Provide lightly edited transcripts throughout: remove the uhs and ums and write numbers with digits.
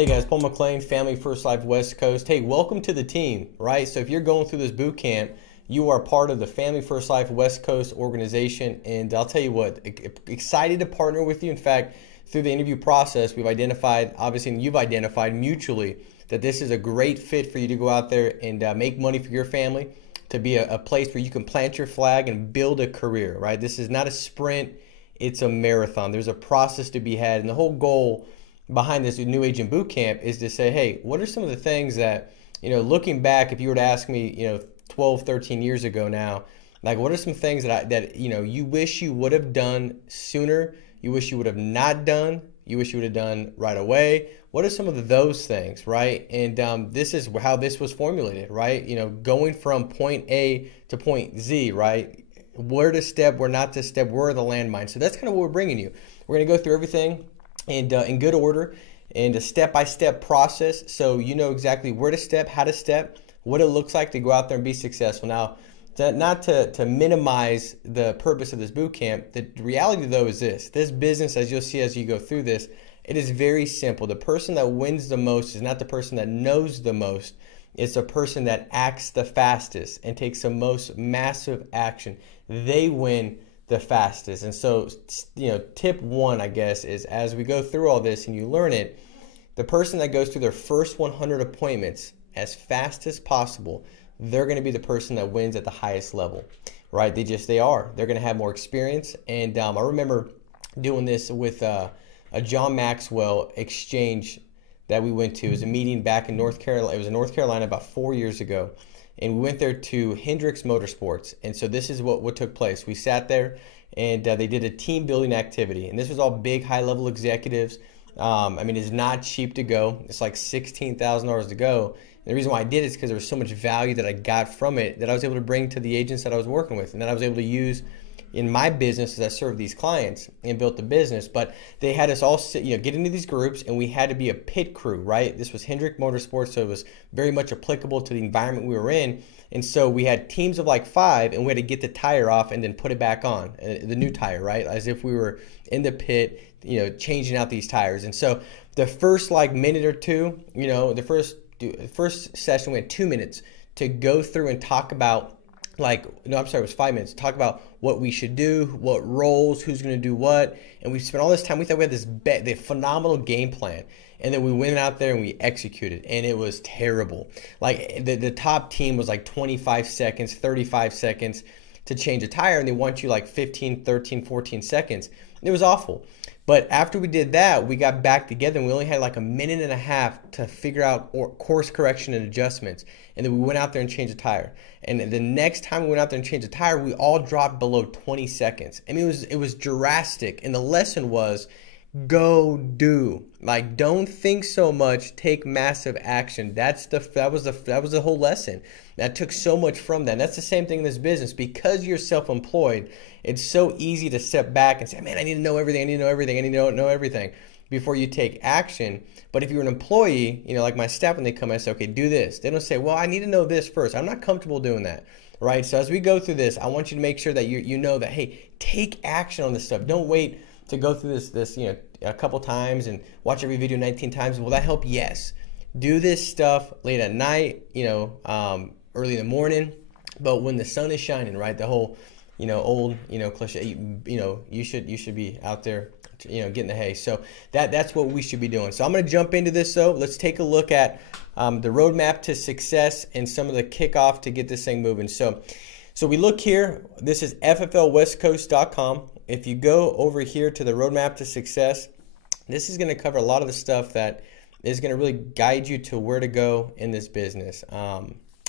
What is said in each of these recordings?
Hey guys, Paul McLean, Family First Life West Coast. Hey, welcome to the team, right? So if you're going through this boot camp, you are part of the Family First Life West Coast organization, and I'll tell you what, excited to partner with you. In fact, through the interview process, we've identified, obviously, and you've identified mutually that this is a great fit for you to go out there and make money for your family, to be a place where you can plant your flag and build a career, right? This is not a sprint, it's a marathon. There's a process to be had, and the whole goal behind this new agent boot camp is to say, hey, what are some of the things that, looking back, if you were to ask me, 12, 13 years ago now, like what are some things that you wish you would have done sooner, you wish you would have not done, you wish you would have done right away? What are some of those things, right? And this is how this was formulated, right? Going from point A to point Z, right? Where to step, where not to step, where are the landmines? So that's kind of what we're bringing you. We're going to go through everything and in good order and a step-by-step process, so you know exactly where to step, how to step, what it looks like to go out there and be successful. Now, not to minimize the purpose of this boot camp, the reality though is this business, as you'll see as you go through this, it is very simple. The person that wins the most is not the person that knows the most. It's the person that acts the fastest and takes the most massive action. They win the fastest. And so, tip one, I guess, is as we go through all this and you learn it, the person that goes through their first 100 appointments as fast as possible, they're going to be the person that wins at the highest level, right? They are. They're going to have more experience. And I remember doing this with a John Maxwell exchange that we went to. It was a meeting back in North Carolina. It was in North Carolina about 4 years ago. And we went there to Hendricks Motorsports. And so this is what took place. We sat there and they did a team building activity. And this was all big, high level executives. It's not cheap to go. It's like $16,000 to go. And the reason why I did it is because there was so much value that I got from it that I was able to bring to the agents that I was working with, and that I was able to use in my business as I served these clients and built the business. But they had us all sit, get into these groups, and we had to be a pit crew, right? This was Hendrick Motorsports, so it was very much applicable to the environment we were in. And so we had teams of like 5, and we had to get the tire off and then put it back on, the new tire, right? As if we were in the pit, changing out these tires. And so the first minute or two, the first session went 2 minutes to go through and talk about it was 5 minutes. Talk about what we should do, what roles, who's going to do what. And we spent all this time. We thought we had the phenomenal game plan. And then we went out there and we executed. And it was terrible. Like the top team was like 25 seconds, 35 seconds to change a tire. And they want you like 15, 13, 14 seconds. It was awful. But after we did that, we got back together and we only had like a minute and a half to figure out course correction and adjustments. And then we went out there and changed a tire. And the next time we went out there and changed a tire, we all dropped below 20 seconds. I mean, it was drastic. And the lesson was, go do. Like, don't think so much, take massive action. That was the whole lesson. That took so much from that. And that's the same thing in this business. Because you're self-employed, it's so easy to step back and say, man, I need to know everything, I need to know everything before you take action. But if you're an employee, like my staff, when they come, I say, okay, do this. They don't say, well, I need to know this first. I'm not comfortable doing that, right? So as we go through this, I want you to make sure that you know that, hey, take action on this stuff. Don't wait to go through this a couple times and watch every video 19 times. Will that help? Yes. Do this stuff late at night, early in the morning, but when the sun is shining, right? The whole, old, cliche, you should be out there, getting the hay. So that's what we should be doing. So I'm going to jump into this though. Let's take a look at the roadmap to success and some of the kickoff to get this thing moving. So we look here. This is FFLWestCoast.com. If you go over here to the roadmap to success, this is going to cover a lot of the stuff that is going to really guide you to where to go in this business.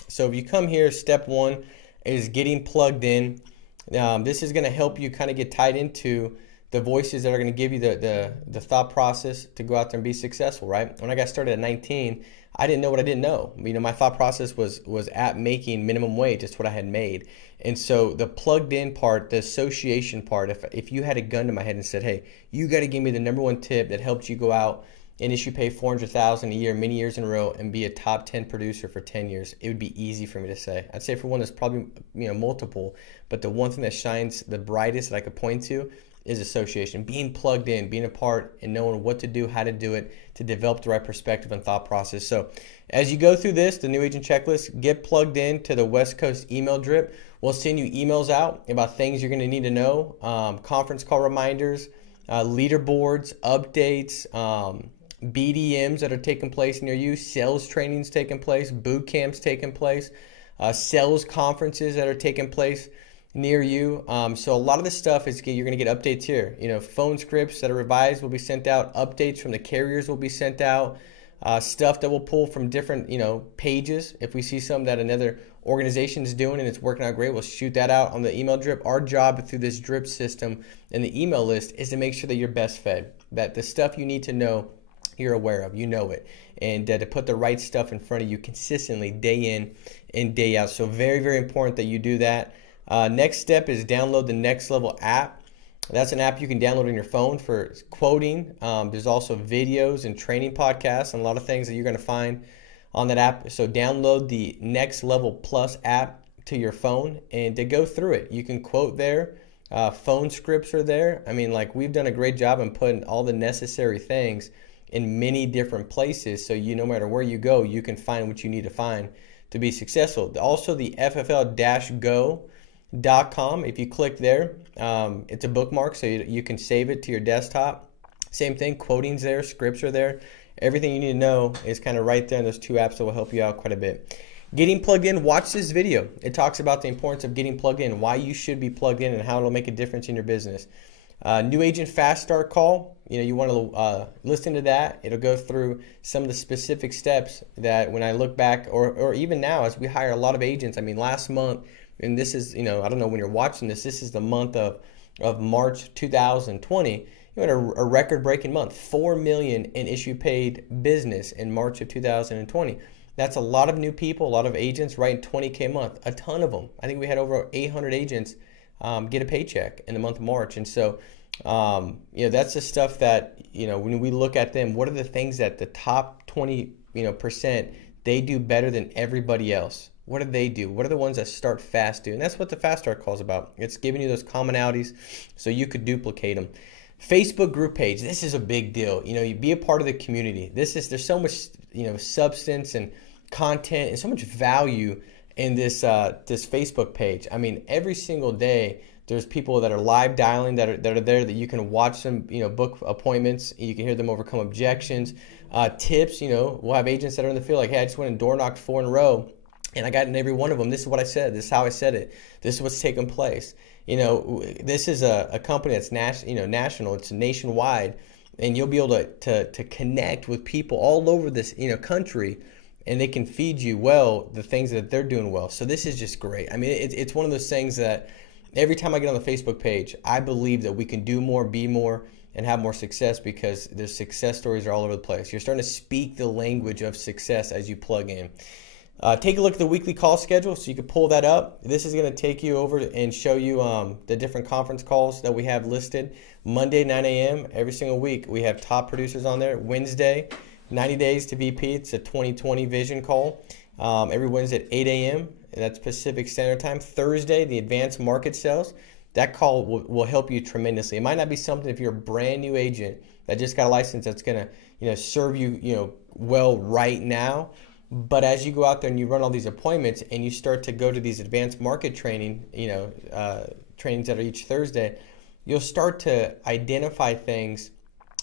So if you come here, step 1 is getting plugged in. This is going to help you kind of get tied into the voices that are going to give you the thought process to go out there and be successful, right? When I got started at 19, I didn't know what I didn't know. My thought process was at making minimum wage, just what I had made. And so the plugged in part, the association part, if you had a gun to my head and said, hey, you got to give me the #1 tip that helps you go out and issue pay $400,000 a year, many years in a row, and be a top 10 producer for 10 years, it would be easy for me to say. I'd say for one, there's probably multiple, but the one thing that shines the brightest that I could point to is association, being plugged in, being a part, and knowing what to do, how to do it, to develop the right perspective and thought process. So as you go through this, the New Agent Checklist, get plugged in to the West Coast email drip. We'll send you emails out about things you're going to need to know, conference call reminders, leaderboards, updates, BDMs that are taking place near you, sales trainings taking place, boot camps taking place, sales conferences that are taking place near you. So a lot of this stuff is you're going to get updates here. Phone scripts that are revised will be sent out. Updates from the carriers will be sent out. Stuff that we'll pull from different pages. If we see something that another organization is doing and it's working out great, we'll shoot that out on the email drip. Our job through this drip system and the email list is to make sure that you're best fed, that the stuff you need to know, you're aware of, you know it, and to put the right stuff in front of you consistently day in and day out. So very, very important that you do that. Next step is download the Next Level app. That's an app you can download on your phone for quoting. There's also videos and training podcasts and a lot of things that you're going to find on that app. So download the Next Level Plus app to your phone and to go through it. You can quote there. Phone scripts are there. I mean, like, we've done a great job in putting all the necessary things in many different places, so no matter where you go, you can find what you need to find to be successful. Also, the FFL-go.com, if you click there, it's a bookmark, so you can save it to your desktop. Same thing, quoting's there, scripts are there. Everything you need to know is kind of right there in those two apps that will help you out quite a bit. Getting plugged in, watch this video. It talks about the importance of getting plugged in, why you should be plugged in, and how it'll make a difference in your business. New Agent Fast Start Call, you want to listen to that. It'll go through some of the specific steps that when I look back, or even now as we hire a lot of agents, I mean, last month, and this is, I don't know when you're watching this is the month of March 2020. You had a record-breaking month, 4 million in issue paid business in March of 2020. That's a lot of new people, a lot of agents writing $20K a month, a ton of them. I think we had over 800 agents get a paycheck in the month of March. And so, that's the stuff that, when we look at them, what are the things that the top 20, percent, they do better than everybody else? What do they do? What are the ones that start fast do? And that's what the Fast Start Call is about. It's giving you those commonalities so you could duplicate them. Facebook group page. This is a big deal. You be a part of the community. There's so much, substance and content and so much value in this Facebook page. I mean, every single day there's people that are live dialing that are there that you can watch them, book appointments. You can hear them overcome objections, tips. We'll have agents that are in the field like, hey, I just went and door knocked 4 in a row, and I got in every one of them. This is what I said. This is how I said it. This is what's taking place. This is a company that's national. It's nationwide, and you'll be able to connect with people all over this country. And they can feed you the things that they're doing well. So this is just great. I mean, it's one of those things that every time I get on the Facebook page, I believe that we can do more, be more, and have more success because the success stories are all over the place. You're starting to speak the language of success as you plug in. Take a look at the weekly call schedule so you can pull that up. This is going to take you over and show you the different conference calls that we have listed. Monday, 9 a.m. every single week. We have top producers on there. Wednesday, 90 Days to VP. It's a 2020 vision call. Every Wednesday at 8 a.m. That's Pacific Standard Time. Thursday, the advanced market sales. That call will help you tremendously. It might not be something if you're a brand new agent that just got a license that's going to serve you well right now. But as you go out there and you run all these appointments and you start to go to these advanced market training, trainings that are each Thursday, you'll start to identify things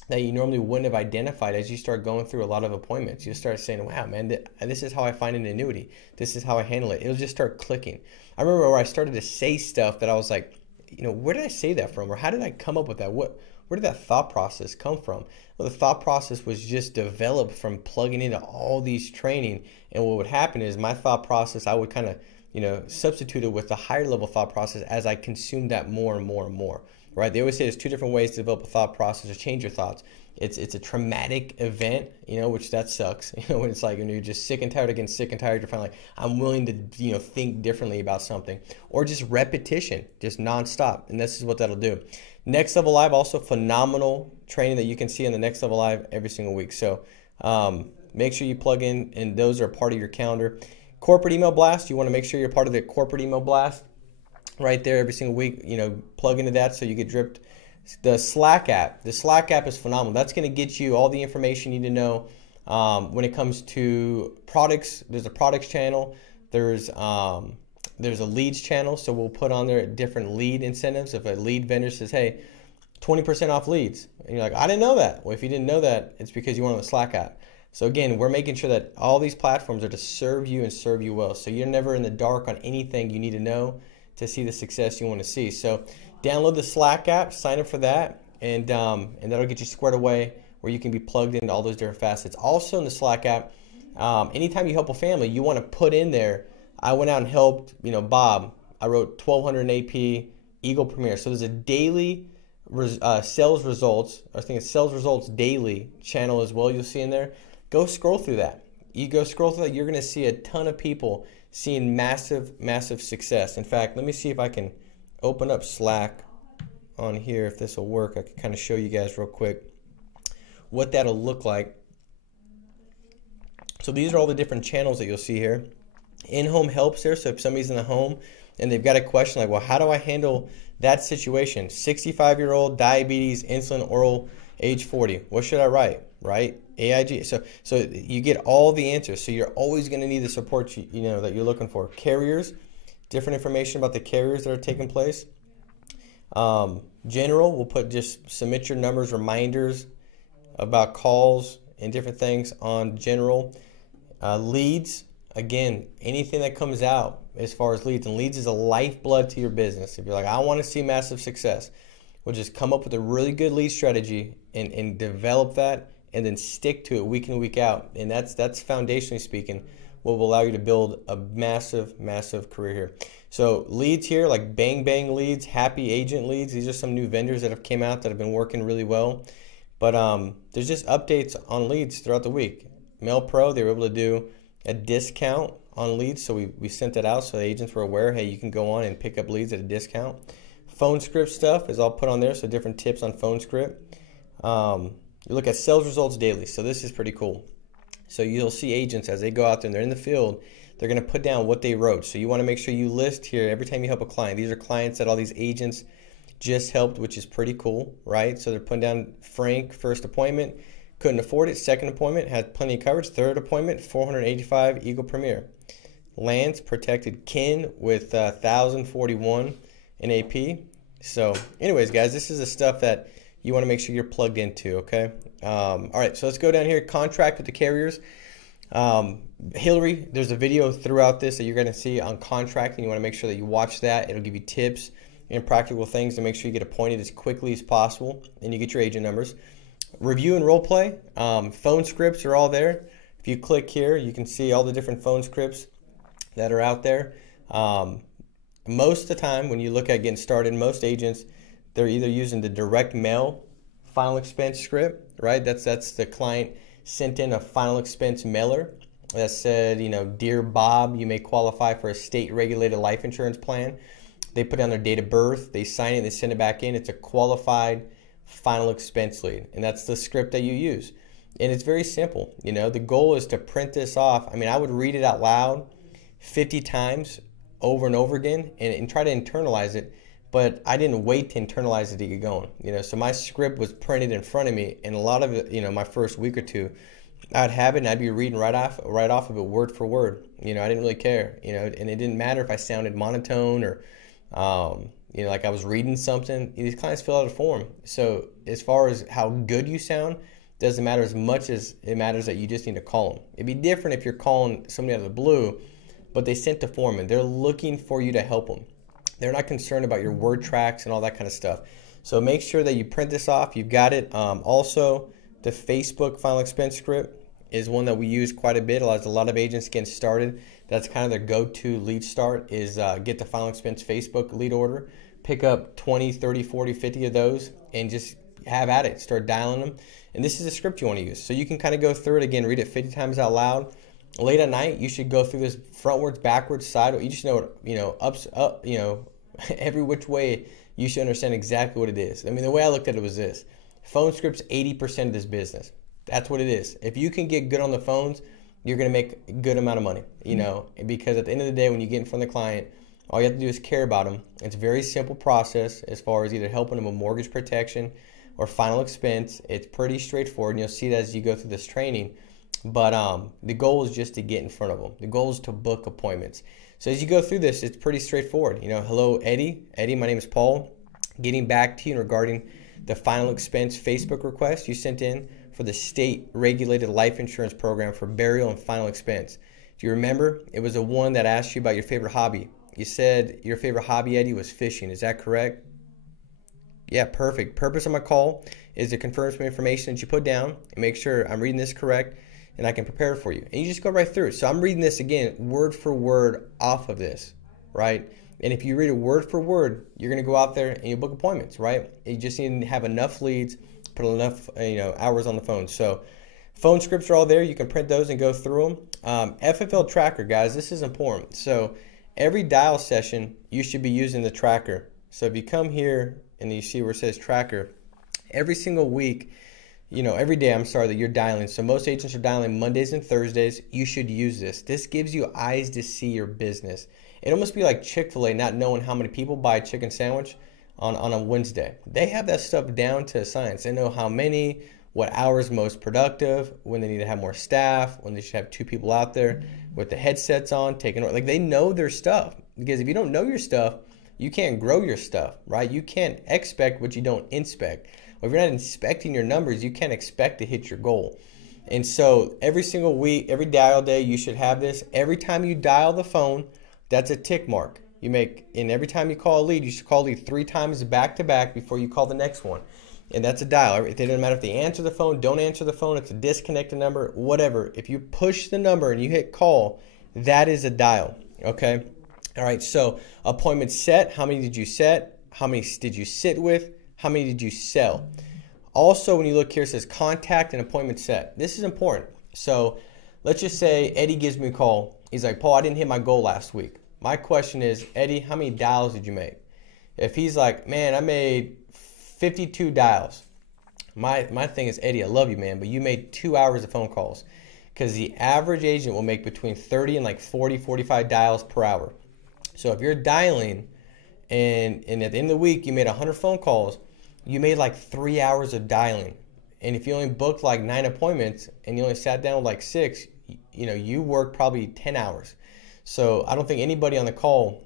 that you normally wouldn't have identified as you start going through a lot of appointments. You'll start saying, wow, man, this is how I find an annuity. This is how I handle it. It'll just start clicking. I remember where I started to say stuff that I was like, where did I say that from? Or how did I come up with that? Where did that thought process come from? Well, the thought process was just developed from plugging into all these training. And what would happen is my thought process, I would kind of, substitute it with the higher level thought process as I consumed that more and more and more. Right? They always say there's 2 different ways to develop a thought process or change your thoughts. It's a traumatic event, which that sucks. When it's like when you're just sick and tired, you're finally like, I'm willing to, think differently about something. Or just repetition, just nonstop. And this is what that'll do. Next Level Live, also phenomenal training that you can see on the Next Level Live every single week. So make sure you plug in, and those are part of your calendar. Corporate email blast, you want to make sure you're part of the corporate email blast right there every single week. Plug into that so you get dripped The Slack app. The Slack app is phenomenal. That's going to get you all the information you need to know when it comes to products. There's a products channel. There's a leads channel. So we'll put on there different lead incentives. If a lead vendor says, hey, 20% off leads, and you're like, I didn't know that. Well, if you didn't know that, it's because you weren't on the Slack app. So again, we're making sure that all these platforms are to serve you and serve you well. So you're never in the dark on anything you need to know to see the success you want to see. So download the Slack app, sign up for that, and that'll get you squared away where you can be plugged into all those different facets. Also in the Slack app, anytime you help a family, you want to put in there, I went out and helped, Bob. I wrote 1,200 AP, Eagle Premier. So there's a daily sales results, I think it's sales results daily channel as well you'll see in there. Go scroll through that. You go scroll through that, you're going to see a ton of people seeing massive, massive success. In fact, let me see if I can open up Slack on here, if this will work. I can kind of show you guys real quick what that'll look like. So these are all the different channels that you'll see here. In-home helps there, so if somebody's in the home and they've got a question like, well, how do I handle that situation? 65-year-old, diabetes, insulin, oral, age 40. What should I write, right? AIG. So you get all the answers. So you're always going to need the support that you're looking for. Carriers, different information about the carriers that are taking place. General, we'll put just submit your numbers, reminders about calls and different things on general. Leads, again, anything that comes out as far as leads, and leads is a lifeblood to your business. If you're like, I want to see massive success, we'll just come up with a really good lead strategy and develop that and then stick to it week in, week out. And that's foundationally speaking what will allow you to build a massive, massive career here. So leads here, like Bang Bang leads, Happy Agent leads, these are some new vendors that have came out that have been working really well. But there's just updates on leads throughout the week. Mail Pro, they were able to do a discount on leads, so we sent that out so the agents were aware, hey, you can go on and pick up leads at a discount. Phone script stuff is all put on there, so different tips on phone script. You look at sales results daily, so this is pretty cool. So you'll see agents as they go out there and they're in the field, they're going to put down what they wrote. So you want to make sure you list here every time you help a client. These are clients that all these agents just helped, which is pretty cool, right? So they're putting down Frank, first appointment, couldn't afford it, second appointment, had plenty of coverage, third appointment, 485 Eagle Premier. Lance protected Ken with 1,041 in AP. So anyways, guys, this is the stuff that you want to make sure you're plugged into, okay? All right, so let's go down here, contract with the carriers. Hillary, there's a video throughout this that you're going to see on contracting. You want to make sure that you watch that. It'll give you tips and practical things to make sure you get appointed as quickly as possible and you get your agent numbers. Review and role play. Phone scripts are all there. If you click here, you can see all the different phone scripts that are out there. Most of the time when you look at getting started, most agents, they're either using the direct mail final expense script, right? That's the client sent in a final expense mailer that said, Dear Bob, you may qualify for a state-regulated life insurance plan. They put down their date of birth, they sign it, they send it back in. It's a qualified final expense lead, and that's the script that you use. And it's very simple. The goal is to print this off. I mean, I would read it out loud 50 times over and over again and try to internalize it, but I didn't wait to internalize it to get going. So my script was printed in front of me, and a lot of it, my first week or two, I'd have it and I'd be reading right off of it word for word. I didn't really care, and it didn't matter if I sounded monotone or like I was reading something. These clients fill out a form. So as far as how good you sound, doesn't matter as much as it matters that you just need to call them. It'd be different if you're calling somebody out of the blue, but they sent the form and they're looking for you to help them. They're not concerned about your word tracks and all that kind of stuff. So make sure that you print this off. You've got it. Also, the Facebook final expense script is one that we use quite a bit. A lot of agents getting started. That's kind of their go-to lead start is get the final expense Facebook lead order. Pick up 20, 30, 40, 50 of those and just have at it. Start dialing them. And this is a script you want to use. So you can kind of go through it again, read it 50 times out loud. Late at night, you should go through this frontwards, backwards, sideways. You just know, ups, up, every which way. You should understand exactly what it is. I mean, the way I looked at it was this. Phone script's 80% of this business. That's what it is. If you can get good on the phones, you're going to make a good amount of money, because at the end of the day, when you get in front of the client, all you have to do is care about them It's a very simple process as far as either helping them with mortgage protection or final expense. It's pretty straightforward, and you'll see that as you go through this training. But the goal is just to get in front of them. The goal is to book appointments. So as you go through this, it's pretty straightforward. Hello, Eddie. Eddie, my name is Paul. Getting back to you regarding the final expense Facebook request you sent in for the state-regulated life insurance program for burial and final expense. Do you remember? It was the one that asked you about your favorite hobby. You said your favorite hobby, Eddie, was fishing. Is that correct? Yeah, perfect. Purpose of my call is to confirm some information that you put down and make sure I'm reading this correct and I can prepare it for you. And you just go right through. So I'm reading this again, word for word off of this, right? And if you read it word for word, you're going to go out there and you book appointments, right? You just need to have enough leads, put enough hours on the phone. So phone scripts are all there. You can print those and go through them. FFL Tracker, guys, this is important. So every dial session, you should be using the tracker. So if you come here and you see where it says tracker, every single week, every day, that you're dialing. So most agents are dialing Mondays and Thursdays. You should use this. This gives you eyes to see your business. It almost be like Chick-fil-A not knowing how many people buy a chicken sandwich on a Wednesday. They have that stuff down to a science. They know how many, what hours most productive, when they need to have more staff, when they should have 2 people out there with the headsets on, taking order. Like, they know their stuff. Because if you don't know your stuff, you can't grow your stuff, right? You can't expect what you don't inspect. Well, if you're not inspecting your numbers, you can't expect to hit your goal. And so every single week, every dial day, you should have this. Every time you dial the phone, that's a tick mark. And every time you call a lead, you should call a lead 3 times back to back before you call the next one. And that's a dial. It doesn't matter if they answer the phone, don't answer the phone, it's a disconnected number, whatever. If you push the number and you hit call, that is a dial, okay? All right, so appointment set, how many did you set? How many did you sit with? How many did you sell? Also, when you look here, it says contact and appointment set. This is important. So let's just say Eddie gives me a call. He's like, Paul, I didn't hit my goal last week. My question is, Eddie, how many dials did you make? If he's like, man, I made 52 dials. My thing is, Eddie, I love you, man, but you made 2 hours of phone calls. Because the average agent will make between 30 and like 40, 45 dials per hour. So if you're dialing and at the end of the week you made 100 phone calls, you made like 3 hours of dialing. And if you only booked like 9 appointments and you only sat down with like 6, you worked probably 10 hours. So I don't think anybody on the call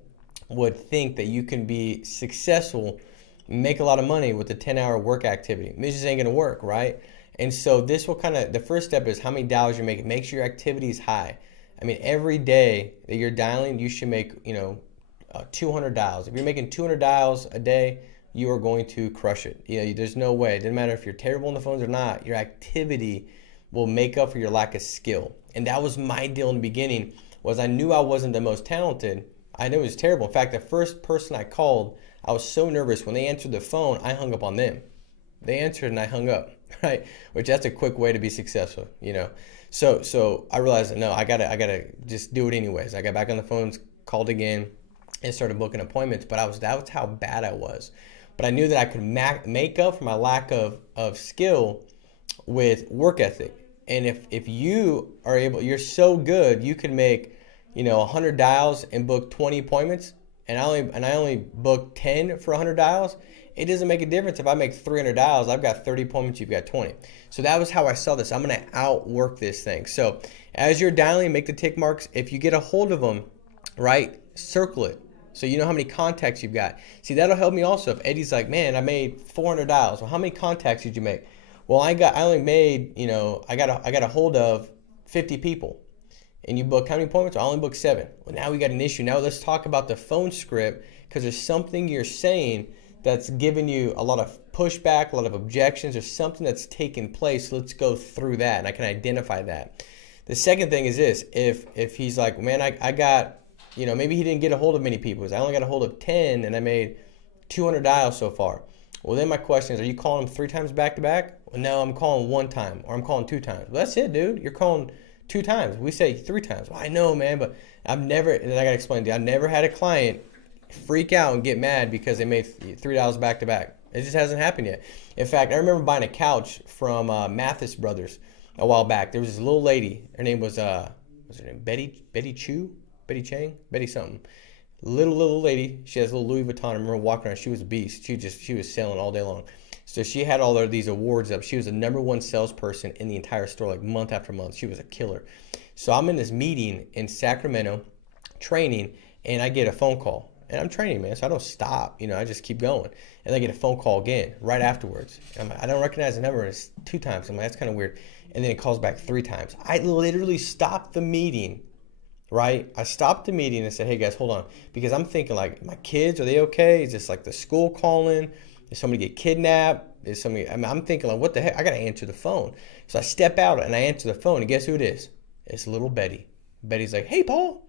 would think that you can be successful, make a lot of money with a 10-hour work activity. This just ain't gonna work, right? And so this will the first step is how many dials you're making. Make sure your activity is high. I mean, every day that you're dialing, you should make, 200 dials. If you're making 200 dials a day, you are going to crush it. There's no way. It doesn't matter if you're terrible on the phones or not. Your activity will make up for your lack of skill. And that was my deal in the beginning, was I knew I wasn't the most talented. I knew it was terrible. In fact, the first person I called, I was so nervous. When they answered the phone, I hung up on them. They answered and I hung up, right? Which that's a quick way to be successful, So I realized that, no, I gotta just do it anyways. I got back on the phones, called again, and started booking appointments. But that was how bad I was. But I knew that I could make up for my lack of skill with work ethic. And if you are able, you're so good, you can make 100 dials and book 20 appointments, and I only book 10 for 100 dials. It doesn't make a difference if I make 300 dials. I've got 30 appointments, you've got 20. So that was how I saw this. I'm going to outwork this thing. So as you're dialing, make the tick marks. If you get a hold of them, right, circle it. So you know how many contacts you've got. See, that'll help me also. If Eddie's like, man, I made 400 dials. Well, how many contacts did you make? Well, I only made, I got a hold of 50 people. And you book how many appointments? I only booked 7. Well, now we got an issue. Now let's talk about the phone script, because there's something you're saying that's giving you a lot of pushback, a lot of objections. There's something that's taking place. Let's go through that, and I can identify that. The second thing is this. If he's like, man, I got, maybe he didn't get a hold of many people. I only got a hold of 10, and I made 200 dials so far. Well, then my question is, are you calling them 3 times back to back? Well, no, I'm calling 1 time, or I'm calling 2 times. Well, that's it, dude. You're calling 2 times. We say 3 times. Well, I know, man, but and I got to explain to you, I never had a client freak out and get mad because they made 3 dials back to back. It just hasn't happened yet. In fact, I remember buying a couch from Mathis Brothers a while back. There was this little lady. Her name was her name Betty Chang? Betty something. Little lady. She has a little Louis Vuitton. I remember walking around. She was a beast. She was selling all day long. So she had all of these awards up. She was the #1 salesperson in the entire store, like month after month. She was a killer. So I'm in this meeting in Sacramento, training, and I get a phone call. And I'm training, man, so I don't stop. You know, I just keep going. And I get a phone call again right afterwards. I'm like, I don't recognize the number. And it's 2 times. I'm like, that's kind of weird. And then it calls back 3 times. I literally stopped the meeting, right? I stopped the meeting and said, hey, guys, hold on. Because I'm thinking, like, my kids, are they okay? Is this like the school calling? Did somebody get kidnapped? Is somebody? I mean, I'm thinking, like, what the heck? I got to answer the phone. So I step out and I answer the phone. And guess who it is? It's little Betty. Betty's like, hey, Paul.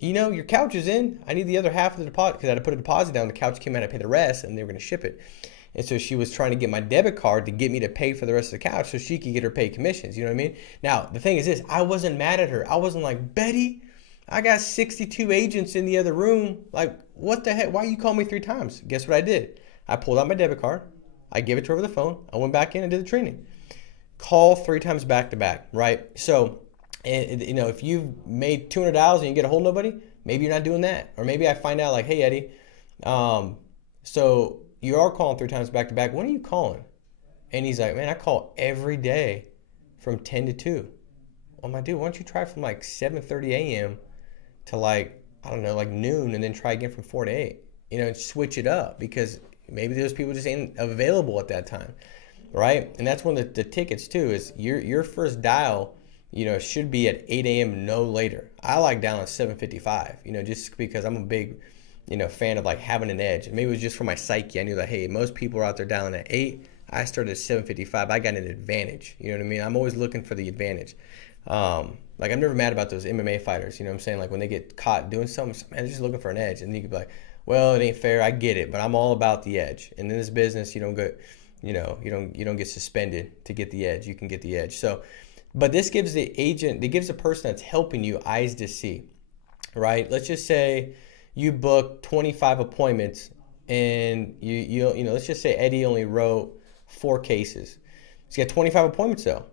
You know, your couch is in. I need the other half of the deposit because I had to put a deposit down. The couch came out, I paid the rest, and they were going to ship it. And so she was trying to get my debit card to get me to pay for the rest of the couch so she could get her paid commissions. You know what I mean? Now, the thing is this. I wasn't mad at her. I wasn't like, Betty, I got 62 agents in the other room. Like, what the heck? Why you call me 3 times? Guess what I did? I pulled out my debit card. I gave it to her over the phone. I went back in and did the training. Call 3 times back to back, right? So, you know, if you've made $200 and you get a hold of nobody, maybe you're not doing that. Or maybe I find out like, hey, Eddie, so you are calling 3 times back to back. When are you calling? And he's like, man, I call every day from 10 to 2. Well, my dude, why don't you try from like 7:30 a.m. to like, I don't know, like noon, and then try again from 4 to 8, you know, and switch it up because maybe those people just ain't available at that time, right? And that's one of the tickets too is your first dial, you know, should be at 8 a.m. no later. I like down at 7:55, you know, just because I'm a big, you know, fan of like having an edge. And maybe it was just for my psyche. I knew that, hey, most people are out there dialing at 8. I started at 7:55. I got an advantage. You know what I mean? I'm always looking for the advantage. Like I'm never mad about those MMA fighters. You know what I'm saying? Like when they get caught doing something, man, they're just looking for an edge. And you could be like, well, it ain't fair. I get it, but I'm all about the edge. And in this business, you don't get, you know, you don't get suspended to get the edge. You can get the edge. So. But this gives the agent, it gives the person that's helping you eyes to see, right? Let's just say you book 25 appointments and you know, let's just say Eddie only wrote 4 cases. So you got 25 appointments though.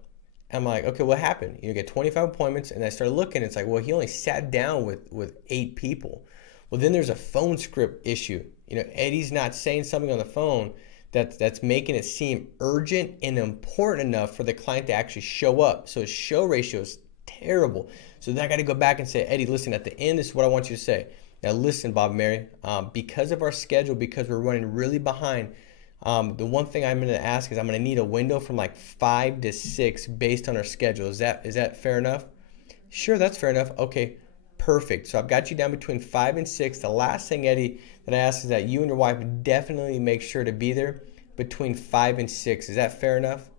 I'm like, okay, what happened? You get 25 appointments, and I started looking, it's like, well, he only sat down with 8 people. Well, then there's a phone script issue. You know, Eddie's not saying something on the phone that's making it seem urgent and important enough for the client to actually show up. So his show ratio is terrible. So then I got to go back and say, Eddie, listen, at the end, this is what I want you to say. Now listen, Bob and Mary, because of our schedule, because we're running really behind, the one thing I'm going to ask is I'm going to need a window from like 5 to 6 based on our schedule. Is that fair enough? Sure, that's fair enough. Okay, perfect. So I've got you down between 5 and 6. The last thing, Eddie, that I ask is that you and your wife definitely make sure to be there between 5 and 6. Is that fair enough?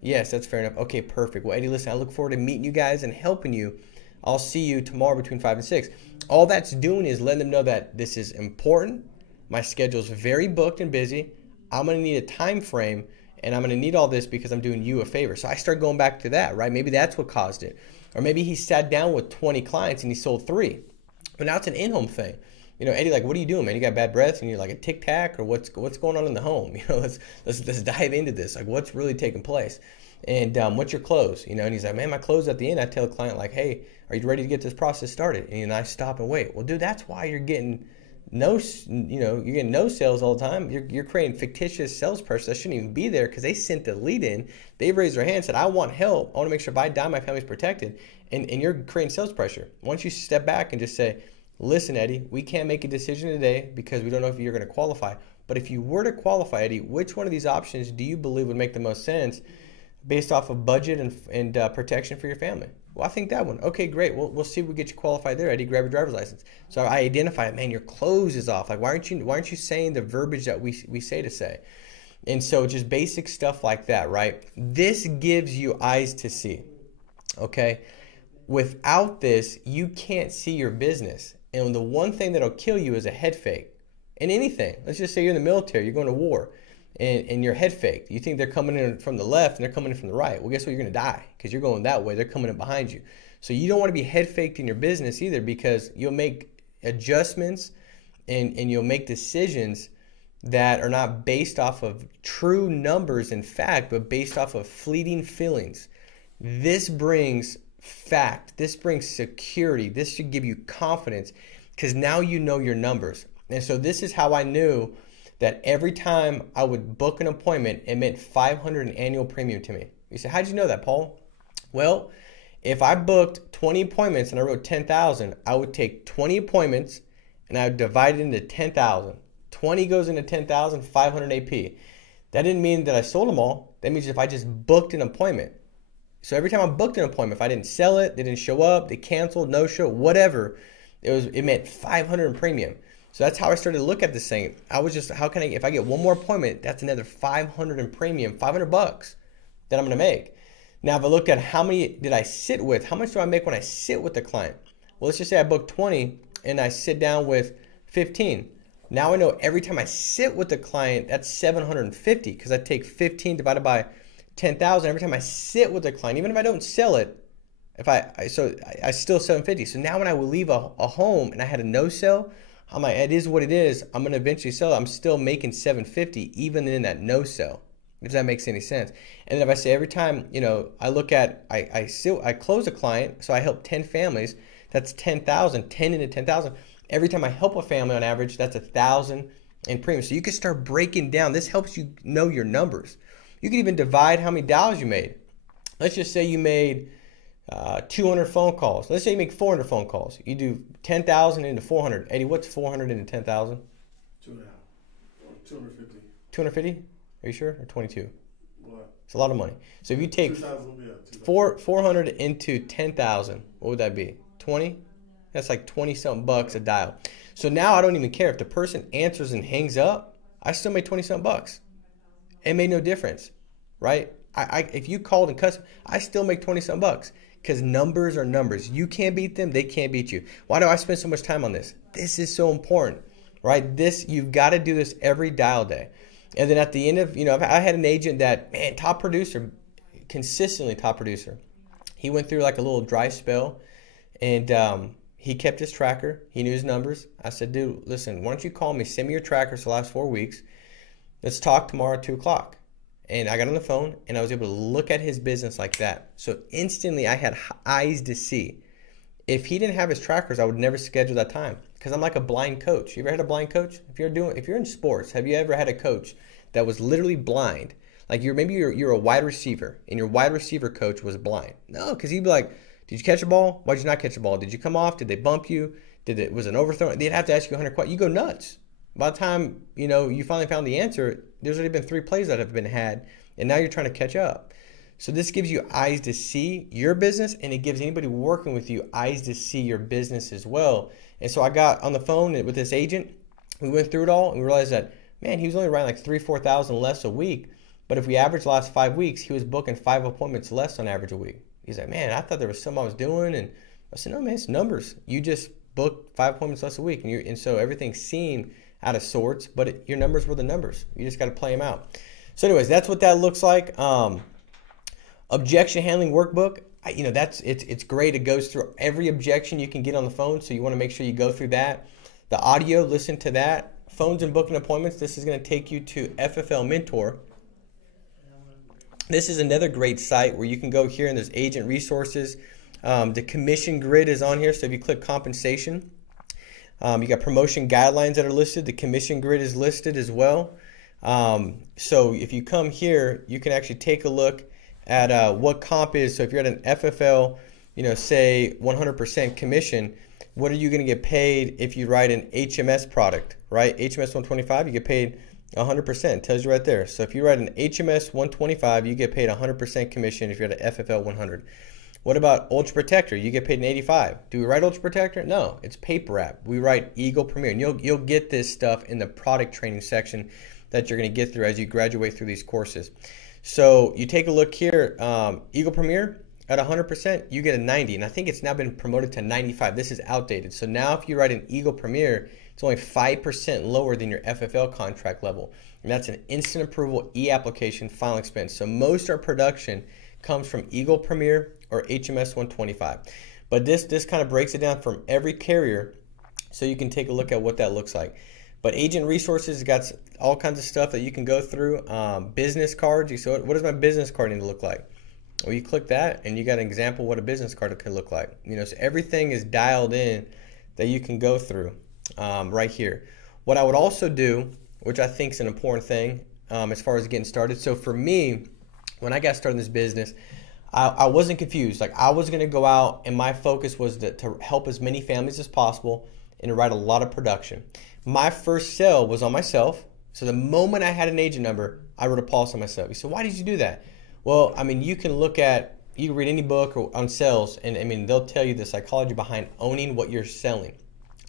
Yes, that's fair enough. Okay, perfect. Well, Eddie, listen, I look forward to meeting you guys and helping you. I'll see you tomorrow between 5 and 6. All that's doing is letting them know that this is important. My schedule is very booked and busy. I'm going to need a time frame, and I'm going to need all this because I'm doing you a favor. So I start going back to that, right? Maybe that's what caused it. Or maybe he sat down with 20 clients and he sold 3. But now it's an in-home thing. You know, Eddie, like, what are you doing, man? You got bad breath, and you're like a tic tac, or what's going on in the home? You know, let's dive into this. Like, what's really taking place, and what's your close? You know, and he's like, man, my close at the end. I tell the client like, hey, are you ready to get this process started? And I stop and wait. Well, dude, that's why you're getting no sales all the time. You're creating fictitious salesperson that shouldn't even be there because they sent the lead in. They raised their hand, said, I want help. I want to make sure if I die, my family's protected, and you're creating sales pressure. Once you step back and just say, listen, Eddie, we can't make a decision today because we don't know if you're going to qualify. But if you were to qualify, Eddie, which one of these options do you believe would make the most sense based off of budget and protection for your family? Well, I think that one. Okay, great. We'll see if we get you qualified there, Eddie. Grab your driver's license. So I identify, man, your close is off. Like, why aren't you saying the verbiage that we say to say? And so just basic stuff like that, right? This gives you eyes to see, okay? Without this, you can't see your business. And the one thing that'll kill you is a head fake. In anything. Let's just say you're in the military, you're going to war, and you're head faked. You think they're coming in from the left and they're coming in from the right. Well, guess what? You're going to die because you're going that way. They're coming in behind you. So you don't want to be head faked in your business either, because you'll make adjustments and you'll make decisions that are not based off of true numbers and fact, but based off of fleeting feelings. This brings fact. This brings security. This should give you confidence. because now you know your numbers. And so this is how I knew that every time I would book an appointment, it meant $500 in annual premium to me. You say, how'd you know that, Paul? Well, if I booked 20 appointments and I wrote 10,000, I would take 20 appointments and I would divide it into 10,000. 20 goes into 10,000, 500 AP. That didn't mean that I sold them all. That means if I just booked an appointment. So every time I booked an appointment, if I didn't sell it, they didn't show up, they canceled, no show, whatever, it meant 500 in premium. So that's how I started to look at this thing. I was just, how can I, if I get one more appointment, that's another 500 in premium, 500 bucks that I'm gonna make. Now, if I looked at how many did I sit with, how much do I make when I sit with the client? Well, let's just say I booked 20 and I sit down with 15. Now I know every time I sit with the client, that's 750 because I take 15 divided by 10,000. Every time I sit with the client, even if I don't sell it, I still 750. So now when I will leave a home and I had a no sell, I'm like, it is what it is. I'm going to eventually sell it. I'm still making 750 even in that no sell, if that makes any sense. And then if I say every time, I look at, I close a client, so I help 10 families, that's 10,000, 10 into 10,000. Every time I help a family on average, that's 1,000 in premium. So you can start breaking down. This helps you know your numbers. You can even divide how many dials you made. Let's just say you made 200 phone calls. Let's say you make 400 phone calls. You do 10,000 into 400. Eddie, what's 400 into 10,000? 250. 250? Are you sure? Or 22? What? It's a lot of money. So if you take 400 into 10,000, what would that be? 20? That's like 20 something bucks a dial. So now I don't even care if the person answers and hangs up, I still made 20 something bucks. It made no difference, right? If you called and cussed, I still make 20 something bucks because numbers are numbers. You can't beat them, they can't beat you. Why do I spend so much time on this? This is so important, right? You've got to do this every dial day. And then at the end of, I had an agent that, man, top producer, consistently top producer. He went through like a little dry spell and he kept his tracker. He knew his numbers. I said, dude, listen, why don't you call me, send me your trackers for the last 4 weeks. Let's talk tomorrow at 2 o'clock. And I got on the phone and I was able to look at his business like that. So instantly I had eyes to see. If he didn't have his trackers, I would never schedule that time because I'm like a blind coach. You ever had a blind coach? If you're in sports, have you ever had a coach that was literally blind? Like you're a wide receiver and your wide receiver coach was blind. No, because he'd be like, did you catch a ball? Why'd you not catch a ball? Did you come off? Did they bump you? Was it an overthrow? They'd have to ask you 100 questions. You go nuts. By the time, you finally found the answer, there's already been 3 plays that have been had, and now you're trying to catch up. So this gives you eyes to see your business, and it gives anybody working with you eyes to see your business as well. And so I got on the phone with this agent. We went through it all, and we realized that, man, he was only writing like 3,000-4,000 less a week. But if we average the last 5 weeks, he was booking 5 appointments less on average a week. He's like, man, I thought there was something I was doing. And I said, no, man, it's numbers. You just booked 5 appointments less a week. And so everything seemed out of sorts, but your numbers were the numbers. You just got to play them out. So anyways, that's what that looks like. Objection handling workbook. It's great. It goes through every objection you can get on the phone. So you want to make sure you go through that. The audio, listen to that. Phones and booking appointments. This is going to take you to FFL Mentor. This is another great site where you can go here and there's agent resources. The commission grid is on here. So if you click compensation, you got promotion guidelines that are listed. The commission grid is listed as well. So if you come here, you can actually take a look at what comp is. So if you're at an FFL, say 100% commission, what are you going to get paid if you write an HMS product, right? HMS 125, you get paid 100%, tells you right there. So if you write an HMS 125, you get paid 100% commission if you're at an FFL 100. What about Ultra Protector? You get paid an 85. Do we write Ultra Protector? No, it's paper wrap. We write Eagle Premier, and you'll get this stuff in the product training section that you're going to get through as you graduate through these courses. So you take a look here, Eagle Premier at 100%, you get a 90, and I think it's now been promoted to 95. This is outdated. So now if you write an Eagle Premier, it's only 5% lower than your FFL contract level, and that's an instant approval e-application final expense. So most of our production comes from Eagle Premier or HMS 125. But this kind of breaks it down from every carrier so you can take a look at what that looks like. But agent resources got all kinds of stuff that you can go through. Business cards. So what does my business card need to look like? Well, you click that and you got an example of what a business card could look like. So everything is dialed in that you can go through right here. What I would also do, which I think is an important thing as far as getting started. So for me, when I got started in this business, I wasn't confused. Like, I was going to go out, and my focus was to help as many families as possible and to write a lot of production. My first sale was on myself. So the moment I had an agent number, I wrote a policy on myself. You said, why did you do that? Well, I mean, you can read any book on sales, and I mean, they'll tell you the psychology behind owning what you're selling.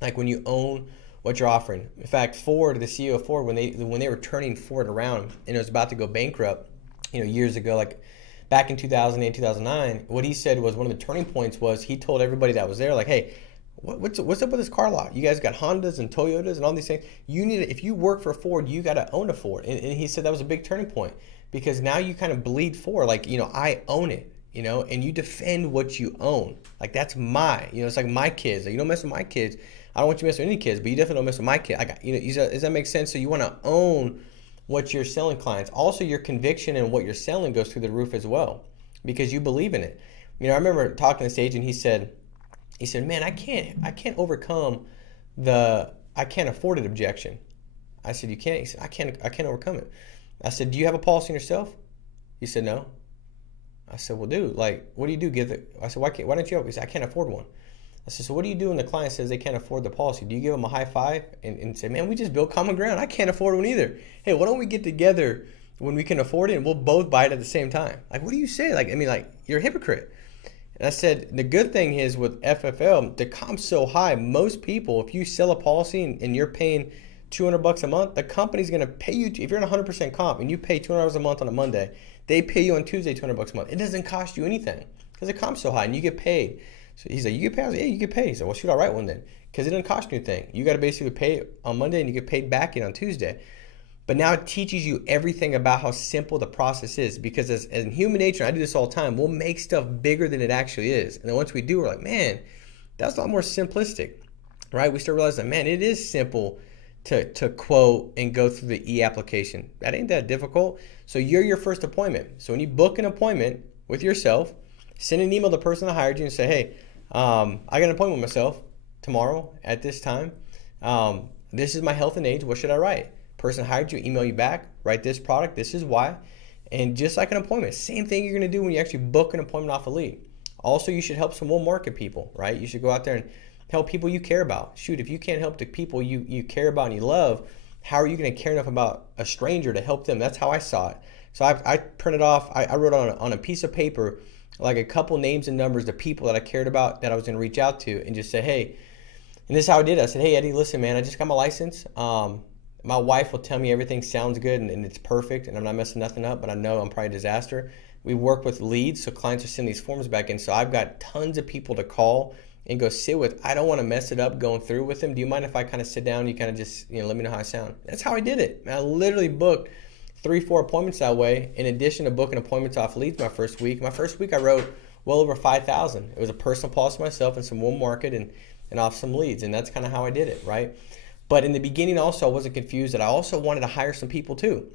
Like, when you own what you're offering. In fact, Ford, the CEO of Ford, when they were turning Ford around and it was about to go bankrupt, years ago, like back in 2008, 2009, what he said was one of the turning points was he told everybody that was there, like, hey, what's up with this car lot? You guys got Hondas and Toyotas and all these things. If you work for Ford, you got to own a Ford. And he said that was a big turning point, because now you kind of bleed Ford. Like, I own it, and you defend what you own. Like, that's it's like my kids. Like, you don't mess with my kids. I don't want you to mess with any kids, but you definitely don't mess with my kid. Does that make sense? So you want to own what you're selling clients. Also, your conviction in what you're selling goes through the roof as well, because you believe in it. I remember talking to this agent. He said, man, I can't overcome I can't afford it objection. I said, you can't? He said, I can't overcome it. I said, do you have a policy on yourself? He said, no. I said, well, dude, like, what do you do? I said, why don't you have? He said, I can't afford one. I said, so what do you do when the client says they can't afford the policy? Do you give them a high five and say, man, we just built common ground. I can't afford one either. Hey, why don't we get together when we can afford it and we'll both buy it at the same time? Like, what do you say? Like, you're a hypocrite. And I said, the good thing is with FFL, the comp's so high, most people, if you sell a policy and you're paying $200 a month, the company's going to pay you, if you're in 100% comp and you pay $200 a month on a Monday, they pay you on Tuesday $200 a month. It doesn't cost you anything because the comp's so high and you get paid. So he's like, you get paid? I was like, yeah, you get paid. He said, well, shoot, I'll write one then, because it doesn't cost you anything. You got to basically pay it on Monday and you get paid back in on Tuesday. But now it teaches you everything about how simple the process is, because as in human nature, I do this all the time, we'll make stuff bigger than it actually is. And then once we do, we're like, man, that's a lot more simplistic, right? We start realizing, man, it is simple to quote and go through the e-application. That ain't that difficult. So you're your first appointment. So when you book an appointment with yourself, send an email to the person that hired you and say, hey, I got an appointment with myself tomorrow at this time. This is my health and age. What should I write? Person hired you, email you back, write this product, this is why. And just like an appointment, same thing you're going to do when you actually book an appointment off a lead. Also, you should help some more market people, right? You should go out there and help people you care about. Shoot, if you can't help the people you care about and you love, how are you going to care enough about a stranger to help them? That's how I saw it. So I printed off, I wrote on a piece of paper like a couple names and numbers, the people that I cared about that I was going to reach out to, and just say, hey, and this is how I did it. I said, hey, Eddie, listen, man, I just got my license. My wife will tell me everything sounds good and it's perfect and I'm not messing nothing up, but I know I'm probably a disaster. We work with leads, so clients are sending these forms back in. So I've got tons of people to call and go sit with. I don't want to mess it up going through with them. Do you mind if I kind of sit down and you kind of just, let me know how I sound? That's how I did it. I literally booked 3-4 appointments that way, in addition to booking appointments off leads my first week. My first week I wrote well over 5,000. It was a personal policy myself and some warm market and off some leads, and that's kind of how I did it, right? But in the beginning also, I wasn't confused that I also wanted to hire some people too,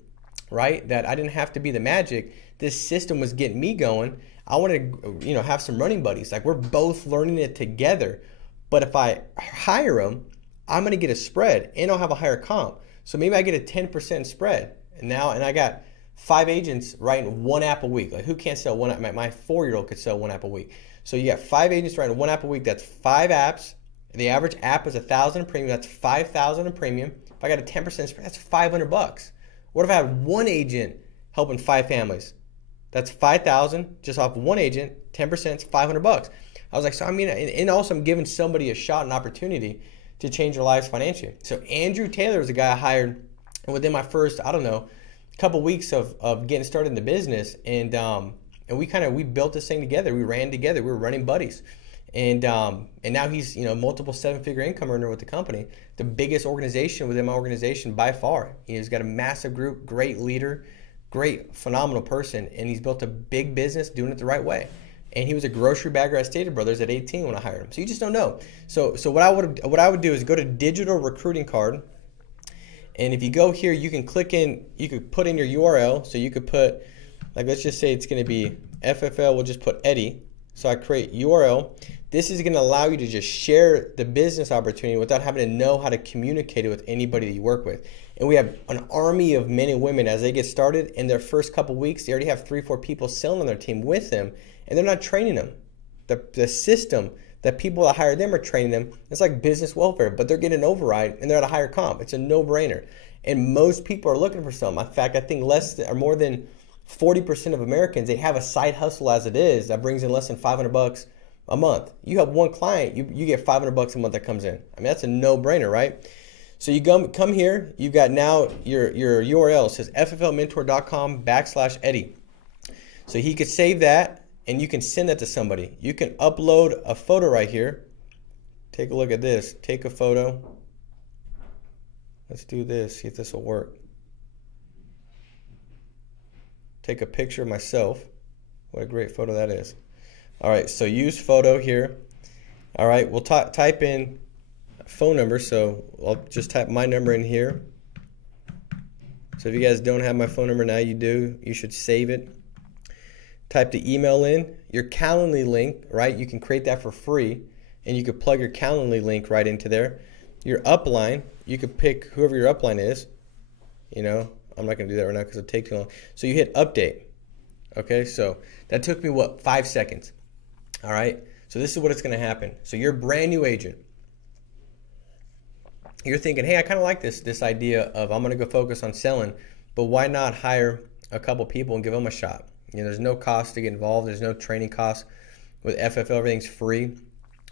right? That I didn't have to be the magic. This system was getting me going. I wanted to, have some running buddies. Like, we're both learning it together. But if I hire them, I'm going to get a spread and I'll have a higher comp. So maybe I get a 10% spread. And I got 5 agents writing 1 app a week. Like, who can't sell one app? My 4-year-old could sell 1 app a week. So you got 5 agents writing 1 app a week. That's 5 apps. The average app is $1,000 in premium. That's $5,000 in premium. If I got a 10% spread, that's $500. What if I had 1 agent helping 5 families? That's $5,000 just off 1 agent. 10% is $500. I was like, so and also I'm giving somebody a shot, an opportunity to change their lives financially. So Andrew Taylor is a guy I hired, and within my first, couple weeks of getting started in the business, and we built this thing together. We ran together. We were running buddies. And now he's multiple 7-figure income earner with the company, the biggest organization within my organization by far. He's got a massive group, great leader, great phenomenal person, and he's built a big business doing it the right way. And he was a grocery bagger at Stater Brothers at 18 when I hired him. So you just don't know. So what I would do is go to digital recruiting card, and if you go here, you can click in. You could put in your URL. So you could put, like, let's just say it's going to be FFL. We'll just put Eddie. So I create URL. This is going to allow you to just share the business opportunity without having to know how to communicate it with anybody that you work with. And we have an army of men and women as they get started. In their first couple weeks, they already have 3 or 4 people selling on their team with them, and they're not training them. The system that people that hire them are training them. It's like business welfare, but they're getting an override and they're at a higher comp. It's a no-brainer. And most people are looking for something. In fact, I think more than 40% of Americans, they have a side hustle as it is that brings in less than $500 a month. You have one client, you get $500 a month that comes in. I mean, that's a no-brainer, right? So you come here, you've got now your URL. It says fflmentor.com/Eddie. So he could save that and you can send that to somebody. You can upload a photo right here. Take a look at this. Take a photo. Let's do this, see if this will work. Take a picture of myself. What a great photo that is. All right, so use photo here. All right, we'll type in a phone number. So I'll just type my number in here. So if you guys don't have my phone number now, you do. You should save it. Type the email in. Your Calendly link, right? You can create that for free, and you could plug your Calendly link right into there. Your upline, you could pick whoever your upline is. You know, I'm not going to do that right now because it'll take too long. So you hit update. Okay, so that took me, what, 5 seconds. All right, so this is what it's going to happen. So you're a brand new agent. You're thinking, hey, I kind of like this idea of I'm going to go focus on selling, but why not hire a couple people and give them a shot? You know, there's no cost to get involved. There's no training costs. With FFL, everything's free,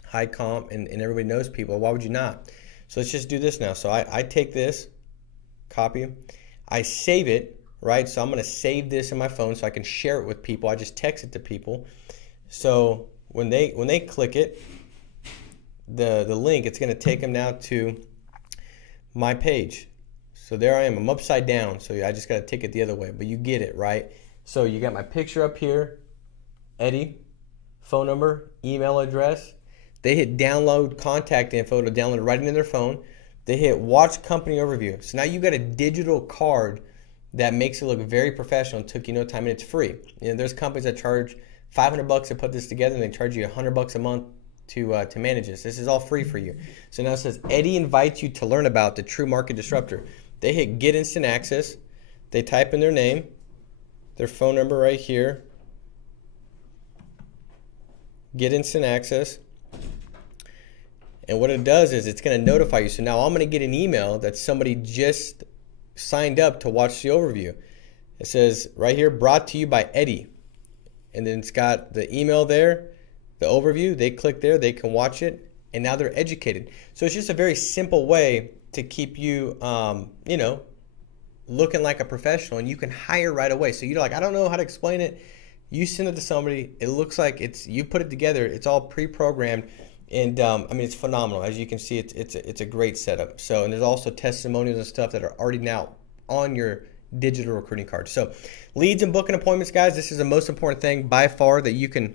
high comp, and everybody knows people. Why would you not? So let's just do this now. So I take this, copy, I save it, right? So I'm going to save this in my phone so I can share it with people. I just text it to people. So when they click it, the link, it's going to take them now to my page. So there I am. I'm upside down. So I just got to take it the other way. But you get it, right? So you got my picture up here, Eddie, phone number, email address. They hit download contact info to download it right into their phone. They hit watch company overview. So now you got a digital card that makes it look very professional. It took you no time and it's free. You know, there's companies that charge $500 to put this together and they charge you $100 a month to manage this. This is all free for you. So now it says Eddie invites you to learn about the true market disruptor. They hit get instant access. They type in their name, their phone number right here. Get instant access. And what it does is it's going to notify you. So now I'm going to get an email that somebody just signed up to watch the overview. It says right here, brought to you by Eddie. And then it's got the email there, the overview. They click there, they can watch it, and now they're educated. So it's just a very simple way to keep you, you know, looking like a professional, and you can hire right away. So you're like, I don't know how to explain it. You send it to somebody. It looks like you put it together. It's all pre-programmed. And I mean, it's phenomenal. As you can see, it's a great setup. So, and there's also testimonials and stuff that are already now on your digital recruiting card. So leads and booking appointments, guys, this is the most important thing by far that you can,